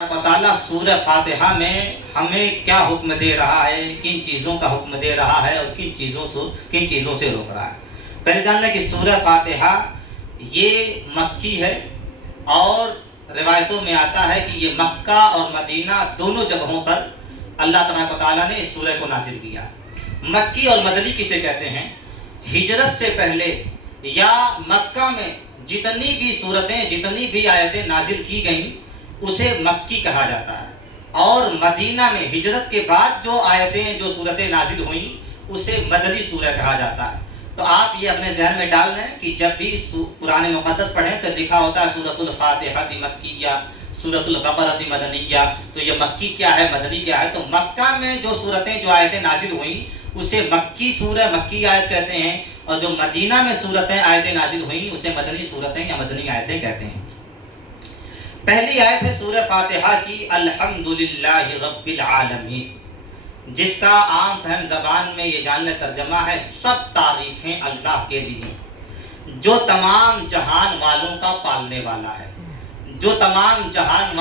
अल्लाह ताला सूरह फातिहा में हमें क्या हुक्म दे रहा है, किन चीज़ों का हुक्म दे रहा है और किन चीज़ों से रोक रहा है। पहले जान लें कि सूरह फातिहा ये मक्की है और रिवायतों में आता है कि ये मक्का और मदीना दोनों जगहों पर अल्लाह तबारक व तआला ने इस सूरह को नाजिल किया। मक्की और मदनी किसे कहते हैं? हिजरत से पहले या मक्का में जितनी भी सूरतें, जितनी भी आयतें नाजिल की गईं उसे मक्की कहा जाता है, और मदीना में हिजरत के बाद जो आयतें, जो सूरतें नाजिल हुई उसे मदनी सूरह कहा जाता है। तो आप ये अपने जहन में डाल लें कि जब भी कुरान मुक़द्दस पढ़ें तो लिखा होता है सूरतुल फातिहा मक्किया, सूरतुल बक़रा मदनिया। तो ये मक्की क्या है, मदनी क्या है? तो मक्का में जो सूरतें, जो आयतें नाजिल हुई उसे मक्की सूरह, मक्की आयत कहते हैं, और जो मदीना में सूरतें, आयतें नाजिल हुई उसे मदनी सूरतें या मदनी आयतें कहते हैं। पहली आयत है सूरह फातिहा की, अल्हम्दुलिल्लाहि रब्बिल आलमीन, जिसका आम फहम ज़बान में ये जान ले तर्जमा है सब तारीफ़ें अल्लाह के लिए जो तमाम जहान वालों का पालने वाला है, जो तमाम जहान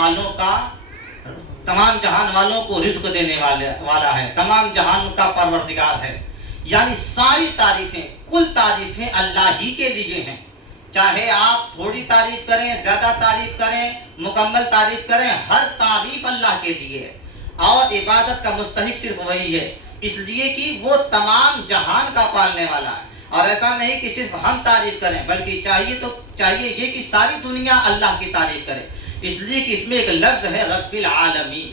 वालों को रिज़्क़ देने वाला है, तमाम जहान का परवरदिगार है। यानी सारी तारीफ़ें, कुल तारीफ़ें अल्लाह ही के लिए हैं। चाहे आप थोड़ी तारीफ करें, ज्यादा तारीफ करें, मुकम्मल तारीफ करें, हर तारीफ अल्लाह के लिए है और इबादत का मुस्तहिक सिर्फ वही है, इसलिए कि वो तमाम जहान का पालने वाला है। और ऐसा नहीं कि सिर्फ हम तारीफ करें, बल्कि चाहिए ये कि सारी दुनिया अल्लाह की तारीफ करे, इसलिए कि इसमें एक लफ्ज है रब्बिल आलमीन।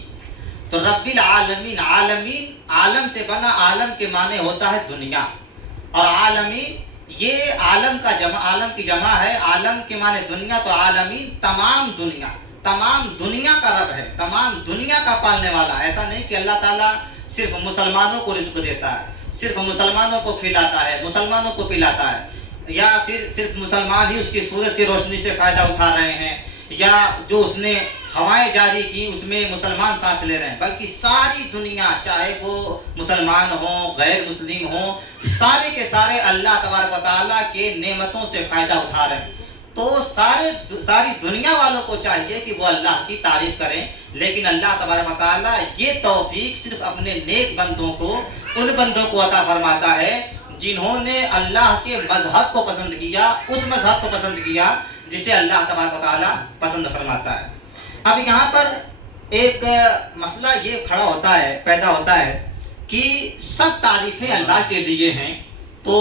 तो रब्बिल आलमीन, आलमीन आलम से बना, आलम के माने होता है दुनिया, और आलमीन ये आलम की जमा है, आलम के माने दुनिया, तो आलमीन तमाम दुनिया का रब है, तमाम दुनिया का पालने वाला। ऐसा नहीं कि अल्लाह ताला सिर्फ मुसलमानों को रिज़्क़ देता है, सिर्फ मुसलमानों को खिलाता है, मुसलमानों को पिलाता है, या फिर सिर्फ मुसलमान ही उसकी सूरज की रोशनी से फ़ायदा उठा रहे हैं, या जो उसने हवाएं जारी की उसमें मुसलमान सांस ले रहे हैं, बल्कि सारी दुनिया, चाहे वो मुसलमान हो, गैर मुस्लिम हो, सारे के सारे अल्लाह तबारक व तआला के नेमतों से फ़ायदा उठा रहे हैं। तो सारी दुनिया वालों को चाहिए कि वो अल्लाह की तारीफ़ करें, लेकिन अल्लाह तबारक व तआला ये तौफीक सिर्फ अपने नेक बंदों को, उन बंदों को अता फरमाता है जिन्होंने अल्लाह के मजहब को पसंद किया, उस मजहब को पसंद किया जिसे अल्लाह तबारक व तआला पसंद फरमाता है। अब यहाँ पर एक मसला ये पैदा होता है कि सब तारीफ़ें अल्लाह के लिए हैं, तो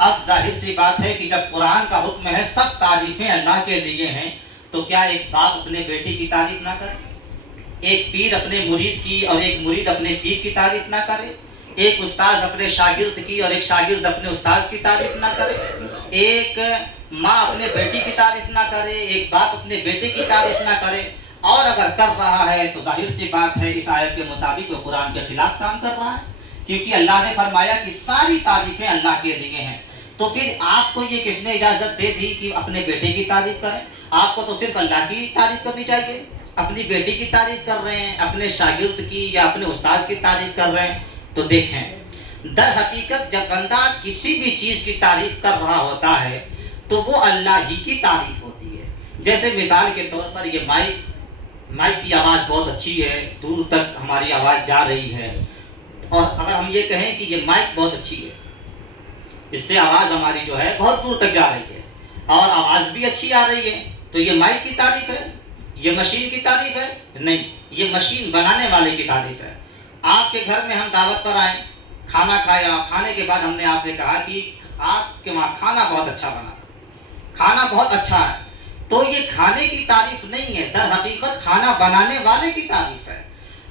अब जाहिर सी बात है कि जब कुरान का हुक्म है सब तारीफ़ें अल्लाह के लिए हैं, तो क्या एक बाप अपने बेटे की तारीफ़ ना करे, एक पीर अपने मुरीद की और एक मुरीद अपने पीर की तारीफ़ ना करे, एक उस्ताद अपने शागिर्द की और एक शागिर्द अपने उस्ताद की तारीफ़ ना करे, एक माँ अपने बेटी की तारीफ़ ना करे, एक बाप अपने बेटे की तारीफ़ ना करे, और अगर कर रहा है तो जाहिर सी बात है इस आयत के मुताबिक वो कुरान के खिलाफ काम कर रहा है, क्योंकि अल्लाह ने फरमाया कि सारी तारीफ़ें अल्लाह के लिए हैं। तो फिर आपको ये किसने इजाज़त दे दी कि अपने बेटे की तारीफ़ करें? आपको तो सिर्फ अल्लाह की तारीफ़ करनी चाहिए। अपनी बेटी की तारीफ़ कर रहे हैं, अपने शागिर्द की या अपने उस्ताद की तारीफ़ कर रहे हैं। तो देखें, दर हकीकत जब बंदा किसी भी चीज़ की तारीफ़ कर रहा होता है तो वो अल्लाह ही की तारीफ़ होती है। जैसे मिसाल के तौर पर ये माइक की आवाज़ बहुत अच्छी है, दूर तक हमारी आवाज़ जा रही है, और अगर हम ये कहें कि ये माइक बहुत अच्छी है, इससे आवाज़ हमारी जो है बहुत दूर तक जा रही है और आवाज़ भी अच्छी आ रही है, तो ये माइक की तारीफ़ है? ये मशीन की तारीफ़ है? नहीं, ये मशीन बनाने वाले की तारीफ़ है। आपके घर में हम दावत पर आए, खाना खाया, खाने के बाद हमने आपसे कहा कि आपके वहाँ खाना बहुत अच्छा बना, खाना बहुत अच्छा है, तो ये खाने की तारीफ नहीं है, दर हकीकत खाना बनाने वाले की तारीफ है।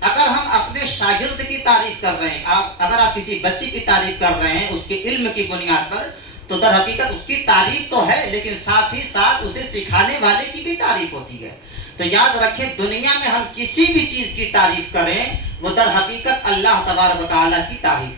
अगर हम अपने शागिर्द की तारीफ कर रहे हैं, अगर आप किसी बच्चे की तारीफ कर रहे हैं उसके इल्म की बुनियाद पर, तो दर हकीकत उसकी तारीफ तो है, लेकिन साथ ही साथ उसे सिखाने वाले की भी तारीफ होती है। तो याद रखें, दुनिया में हम किसी भी चीज़ की तारीफ करें वो दर हकीकत अल्लाह तबारक व तआला की तारीफ